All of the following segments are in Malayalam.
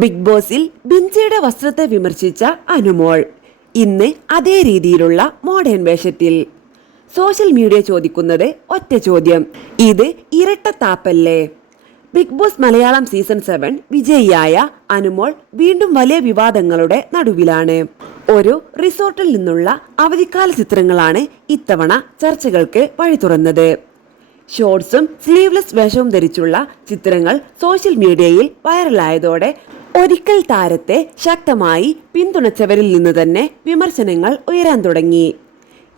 ബിഗ് ബോസിൽ ബിൻസിയുടെ വസ്ത്രത്തെ വിമർശിച്ച അനുമോൾ ഇന്ന് അതേ രീതിയിലുള്ള മോഡേൺ വേഷത്തിൽ. സോഷ്യൽ മീഡിയ ചോദിക്കുന്നത് ഒറ്റ ചോദ്യം, ഇത് ഇരട്ടത്താപ്പല്ലേ? ബിഗ് ബോസ് മലയാളം സീസൺ 7 വിജയിയായ അനുമോൾ വീണ്ടും വലിയ വിവാദങ്ങളുടെ നടുവിലാണ്. ഒരു റിസോർട്ടിൽ നിന്നുള്ള അവധിക്കാല ചിത്രങ്ങളാണ് ഇത്തവണ ചർച്ചകൾക്ക് വഴി തുറന്നത്. ഷോർട്സും സ്ലീവ്ലെസ് വേഷവും ധരിച്ചുള്ള ചിത്രങ്ങൾ സോഷ്യൽ മീഡിയയിൽ വൈറലായതോടെ ഒരിക്കൽ താരത്തെ ശക്തമായി പിന്തുണച്ചവരിൽ നിന്ന് തന്നെ വിമർശനങ്ങൾ ഉയരാൻ തുടങ്ങി.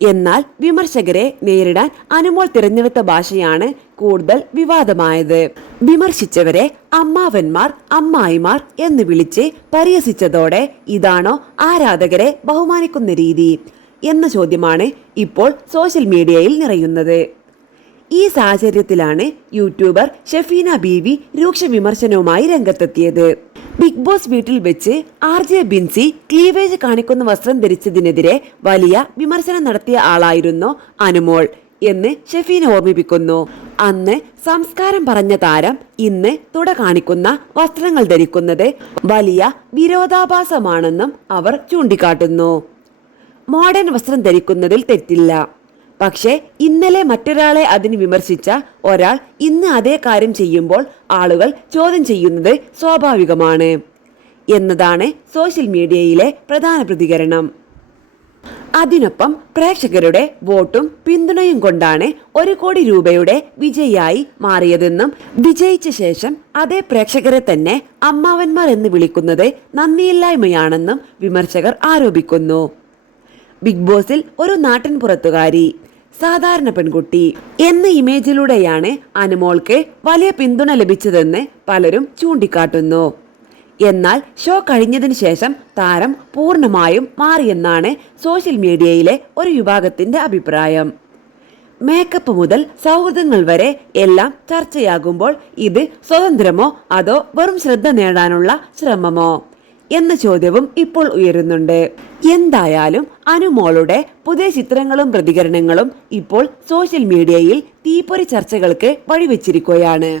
എന്നാൽ വിമർശകരെ നേരിടാൻ അനുമോൾ തിരഞ്ഞെടുത്ത ഭാഷയാണ് കൂടുതൽ വിവാദമായത്. വിമർശിച്ചവരെ അമ്മാവന്മാർ, അമ്മായിമാർ എന്ന് വിളിച്ച് പരിഹസിച്ചതോടെ ഇതാണോ ആരാധകരെ ബഹുമാനിക്കുന്ന രീതി എന്ന ചോദ്യമാണ് ഇപ്പോൾ സോഷ്യൽ മീഡിയയിൽ നിറയുന്നത്. ഈ സാഹചര്യത്തിലാണ് യൂട്യൂബർ ഷെഫീന ബീവി രൂക്ഷ വിമർശനവുമായി രംഗത്തെത്തിയത്. ബിഗ് ബോസ് വീട്ടിൽ വെച്ച് RJ ബിൻസി ക്ലീവേജ് കാണിക്കുന്ന വസ്ത്രം ധരിച്ചതിനെതിരെ വലിയ വിമർശനം നടത്തിയ ആളായിരുന്നു അനുമോൾ എന്ന് ഷെഫീന ഓർമ്മിപ്പിക്കുന്നു. അന്ന് സംസ്കാരം പറഞ്ഞ താരം ഇന്ന് തുട കാണിക്കുന്ന വസ്ത്രങ്ങൾ ധരിക്കുന്നത് വലിയ വിരോധാഭാസമാണെന്നും അവർ ചൂണ്ടിക്കാട്ടുന്നു. മോഡേൺ വസ്ത്രം ധരിക്കുന്നതിൽ തെറ്റില്ല, പക്ഷേ ഇന്നലെ മറ്റൊരാളെ അതിന് വിമർശിച്ച ഒരാൾ ഇന്ന് അതേ കാര്യം ചെയ്യുമ്പോൾ ആളുകൾ ചോദ്യം ചെയ്യുന്നത് സ്വാഭാവികമാണ് എന്നതാണ് സോഷ്യൽ മീഡിയയിലെ പ്രധാന പ്രതികരണം. അതിനൊപ്പം പ്രേക്ഷകരുടെ വോട്ടും പിന്തുണയും കൊണ്ടാണ് 1 കോടി രൂപയുടെ വിജയിയായി മാറിയതെന്നും വിജയിച്ച ശേഷം അതേ പ്രേക്ഷകരെ തന്നെ അമ്മാവന്മാർ എന്ന് വിളിക്കുന്നത് നന്ദിയില്ലായ്മയാണെന്നും വിമർശകർ ആരോപിക്കുന്നു. ബിഗ് ബോസിൽ ഒരു നാട്ടിൻ പുറത്തുകാരി, സാധാരണ പെൺകുട്ടി എന്ന ഇമേജിലൂടെയാണ് അനുമോൾക്ക് വലിയ പിന്തുണ ലഭിച്ചതെന്ന് പലരും ചൂണ്ടിക്കാട്ടുന്നു. എന്നാൽ ഷോ കഴിഞ്ഞതിന് ശേഷം താരം പൂർണ്ണമായും മാറിയെന്നാണ് സോഷ്യൽ മീഡിയയിലെ ഒരു വിഭാഗത്തിന്റെ അഭിപ്രായം. മേക്കപ്പ് മുതൽ സൗഹൃദങ്ങൾ വരെ എല്ലാം ചർച്ചയാകുമ്പോൾ ഇത് സ്വതന്ത്രമോ അതോ വെറും ശ്രദ്ധ നേടാനുള്ള ശ്രമമോ എന്ന ചോദ്യവും ഇപ്പോൾ ഉയരുന്നുണ്ട്. എന്തായാലും അനുമോളുടെ പുതിയ ചിത്രങ്ങളും പ്രതികരണങ്ങളും ഇപ്പോൾ സോഷ്യൽ മീഡിയയിൽ തീപ്പൊരി ചർച്ചകൾക്ക് വഴിവെച്ചിരിക്കുകയാണ്.